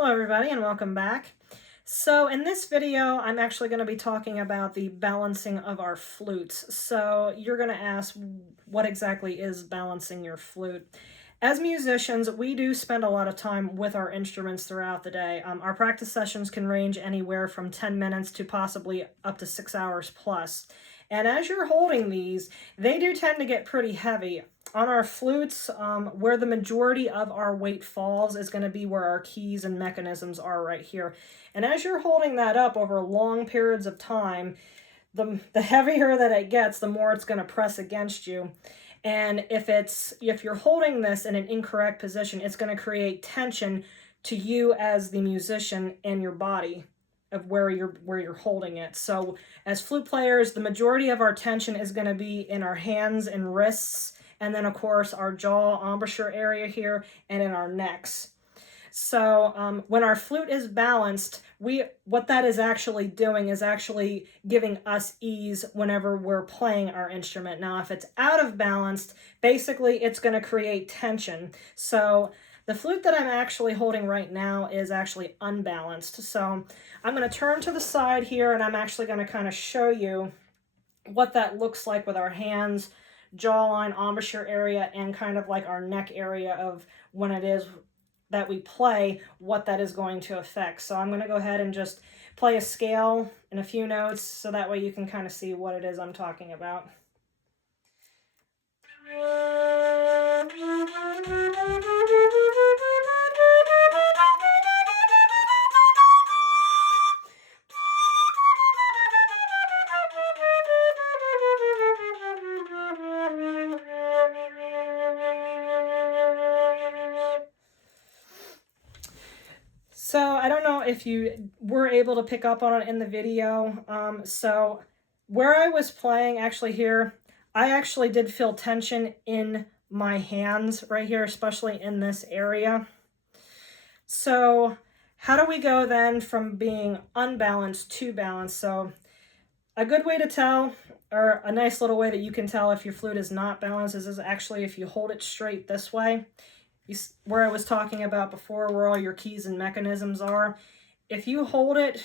Hello everybody and welcome back. So in this video, I'm actually going to be talking about the balancing of our flutes. So you're going to ask, what exactly is balancing your flute? As musicians, we do spend a lot of time with our instruments throughout the day. Our practice sessions can range anywhere from 10 minutes to possibly up to 6 hours plus. And as you're holding these, they do tend to get pretty heavy. On our flutes, where the majority of our weight falls is going to be where our keys and mechanisms are right here. And as you're holding that up over long periods of time, the heavier that it gets, the more it's going to press against you. And if you're holding this in an incorrect position, it's going to create tension to you as the musician and your body of where you're holding it. So as flute players, the majority of our tension is going to be in our hands and wrists, and then of course our jaw, embouchure area here, and in our necks. So when our flute is balanced, what that is actually doing is actually giving us ease whenever we're playing our instrument. Now, if it's out of balance, basically it's going to create tension. So the flute that I'm actually holding right now is actually unbalanced. So I'm going to turn to the side here, and I'm actually going to kind of show you what that looks like with our hands, jawline, embouchure area, and kind of like our neck area of when it is that we play, what that is going to affect. So I'm going to go ahead and just play a scale and a few notes so that way you can kind of see what it is I'm talking about. So I don't know if you were able to pick up on it in the video. So where I was playing actually here, I actually did feel tension in my hands right here, especially in this area. So how do we go then from being unbalanced to balanced? So a good way to tell, or a nice little way that you can tell if your flute is not balanced, is actually if you hold it straight this way. Where I was talking about before, where all your keys and mechanisms are. If you hold it,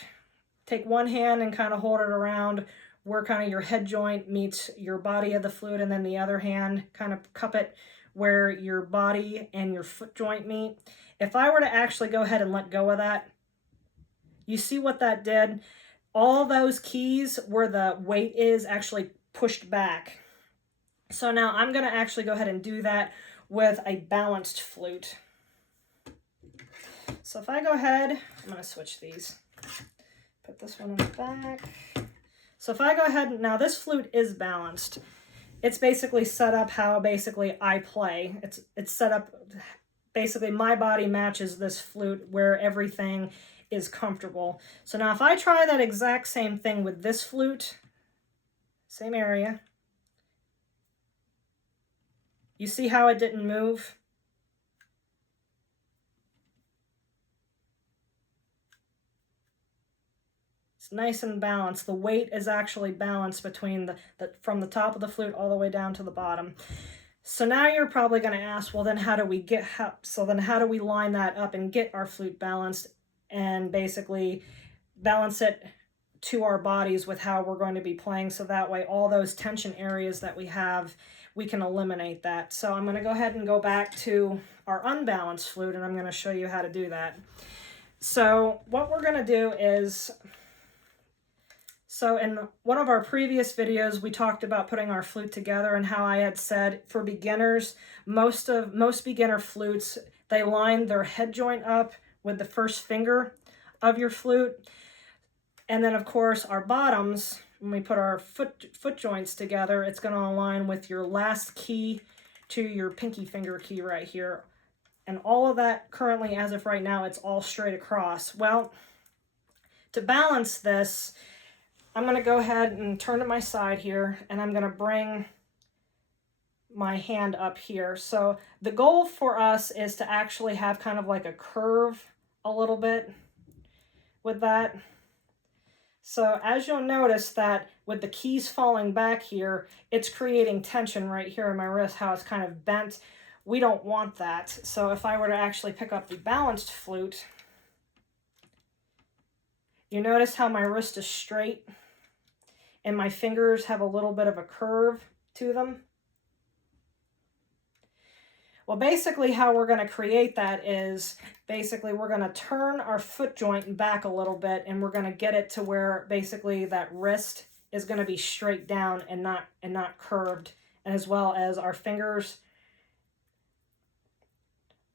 take one hand and kind of hold it around where kind of your head joint meets your body of the flute, and then the other hand kind of cup it where your body and your foot joint meet. If I were to actually go ahead and let go of that, you see what that did? All those keys where the weight is actually pushed back. So now I'm going to actually go ahead and do that with a balanced flute. So if I go ahead, I'm going to switch these. Put this one in the back. So if I go ahead, now this flute is balanced. It's basically set up how basically I play. It's set up, basically my body matches this flute where everything is comfortable. So now if I try that exact same thing with this flute, same area, you see how it didn't move? It's nice and balanced. The weight is actually balanced between from the top of the flute all the way down to the bottom. So now you're probably going to ask, well, then how do we line that up and get our flute balanced and basically balance it to our bodies with how we're going to be playing, so that way all those tension areas that we have, we can eliminate that. So I'm going to go ahead and go back to our unbalanced flute, and I'm going to show you how to do that. So what we're going to do is, so in one of our previous videos, we talked about putting our flute together and how I had said for beginners, most beginner flutes, they line their head joint up with the first finger of your flute. And then of course our bottoms, when we put our foot joints together, it's going to align with your last key to your pinky finger key right here. And all of that currently, as of right now, it's all straight across. Well, to balance this, I'm going to go ahead and turn to my side here, and I'm going to bring my hand up here. So the goal for us is to actually have kind of like a curve a little bit with that. So as you'll notice that with the keys falling back here, it's creating tension right here in my wrist, how it's kind of bent. We don't want that. So if I were to actually pick up the balanced flute, You notice how my wrist is straight and my fingers have a little bit of a curve to them? Well, basically how we're going to create that is basically we're going to turn our foot joint back a little bit, and we're going to get it to where basically that wrist is going to be straight down and not curved, and as well as our fingers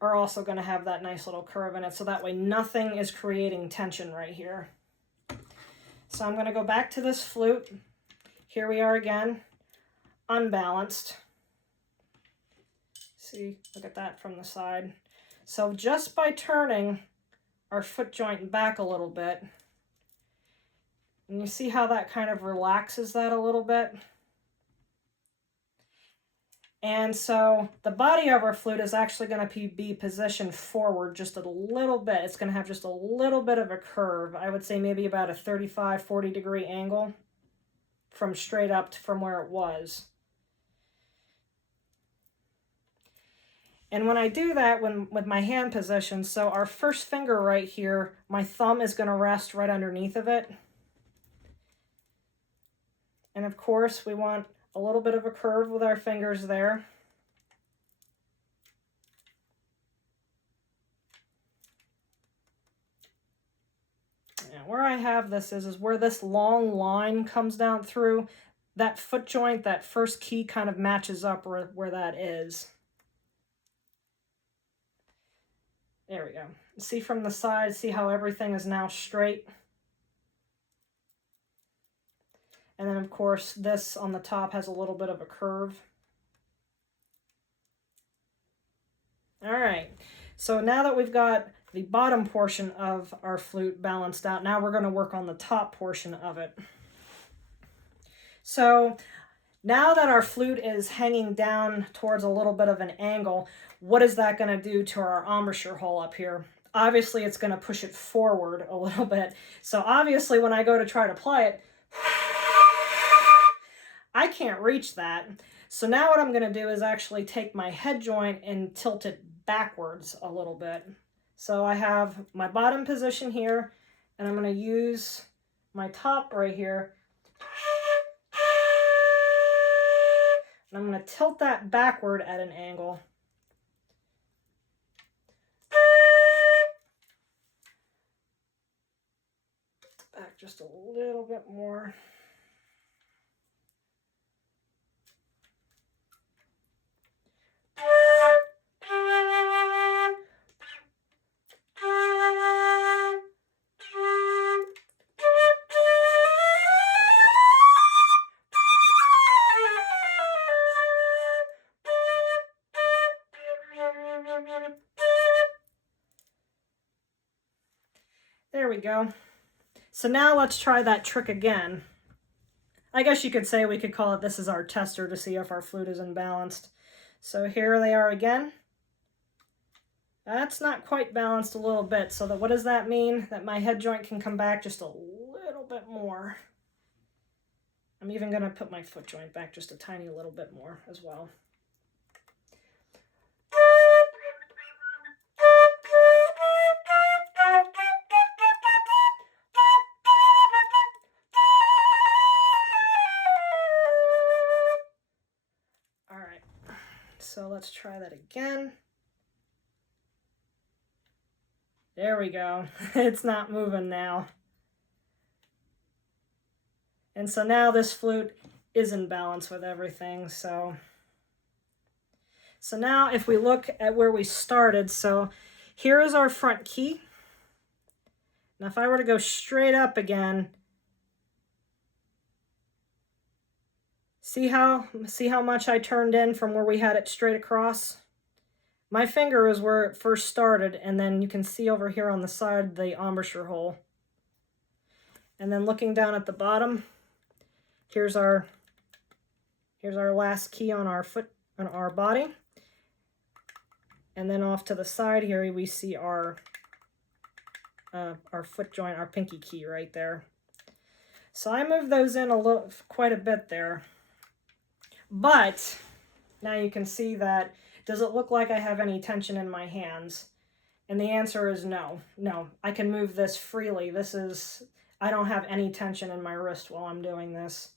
are also going to have that nice little curve in it, so that way nothing is creating tension right here. So I'm going to go back to this flute. Here we are again, unbalanced. See, look at that from the side. So just by turning our foot joint back a little bit, and you see how that kind of relaxes that a little bit? And so the body of our flute is actually going to be positioned forward just a little bit. It's going to have just a little bit of a curve. I would say maybe about a 35, 40 degree angle from straight up from where it was. And when I do that with my hand position, so our first finger right here, my thumb is going to rest right underneath of it. And of course, we want a little bit of a curve with our fingers there. And where I have this is where this long line comes down through, that foot joint, that first key kind of matches up where that is. There we go. See from the side, see how everything is now straight? And then, of course, this on the top has a little bit of a curve. All right, so now that we've got the bottom portion of our flute balanced out, now we're going to work on the top portion of it. So now that our flute is hanging down towards a little bit of an angle, what is that going to do to our embouchure hole up here? Obviously, it's going to push it forward a little bit. So obviously, when I go to try to play it, I can't reach that. So now what I'm going to do is actually take my head joint and tilt it backwards a little bit. So I have my bottom position here, and I'm going to use my top right here. And I'm going to tilt that backward at an angle. Back just a little bit more. There we go. So now let's try that trick again. I guess you could say we could call it, this is our tester to see if our flute is imbalanced. So here they are again. That's not quite balanced a little bit. So what does that mean? That my head joint can come back just a little bit more. I'm even going to put my foot joint back just a tiny little bit more as well. All right, so let's try that again. There we go. It's not moving now. And so now this flute is in balance with everything. So now if we look at where we started, so here is our front key. Now if I were to go straight up again, see how much I turned in from where we had it straight across? My finger is where it first started, and then you can see over here on the side the embouchure hole. And then looking down at the bottom, here's our last key on our foot, on our body. And then off to the side here we see our foot joint, our pinky key right there. So I moved those in quite a bit there. But now you can see that, does it look like I have any tension in my hands? And the answer is no. No, I can move this freely. This is I don't have any tension in my wrist while I'm doing this.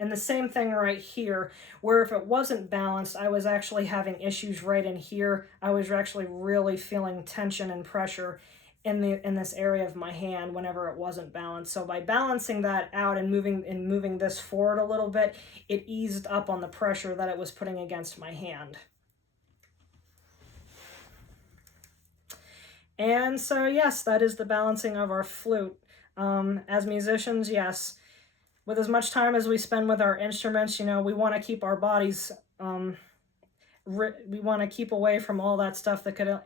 And the same thing right here, where if it wasn't balanced, I was actually having issues right in here. I was actually really feeling tension and pressure in this area of my hand whenever it wasn't balanced. So by balancing that out and moving this forward a little bit, it eased up on the pressure that it was putting against my hand. And so yes, that is the balancing of our flute. As musicians, yes, with as much time as we spend with our instruments, you know, we want to keep our bodies, we want to keep away from all that stuff that could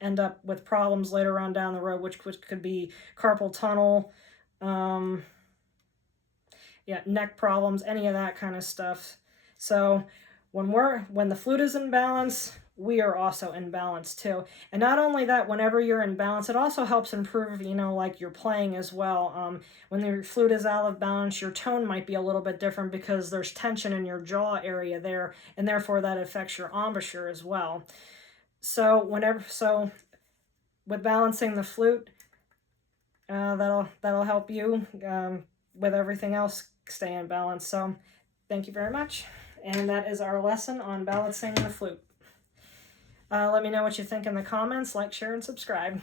end up with problems later on down the road, which could be carpal tunnel, yeah, neck problems, any of that kind of stuff. So when the flute is in balance, we are also in balance too. And not only that, whenever you're in balance, it also helps improve, you know, like your playing as well. When your flute is out of balance, your tone might be a little bit different because there's tension in your jaw area there, and therefore that affects your embouchure as well. So with balancing the flute, that'll help you with everything else stay in balance. So thank you very much. And that is our lesson on balancing the flute. Let me know what you think in the comments. Like, share, and subscribe.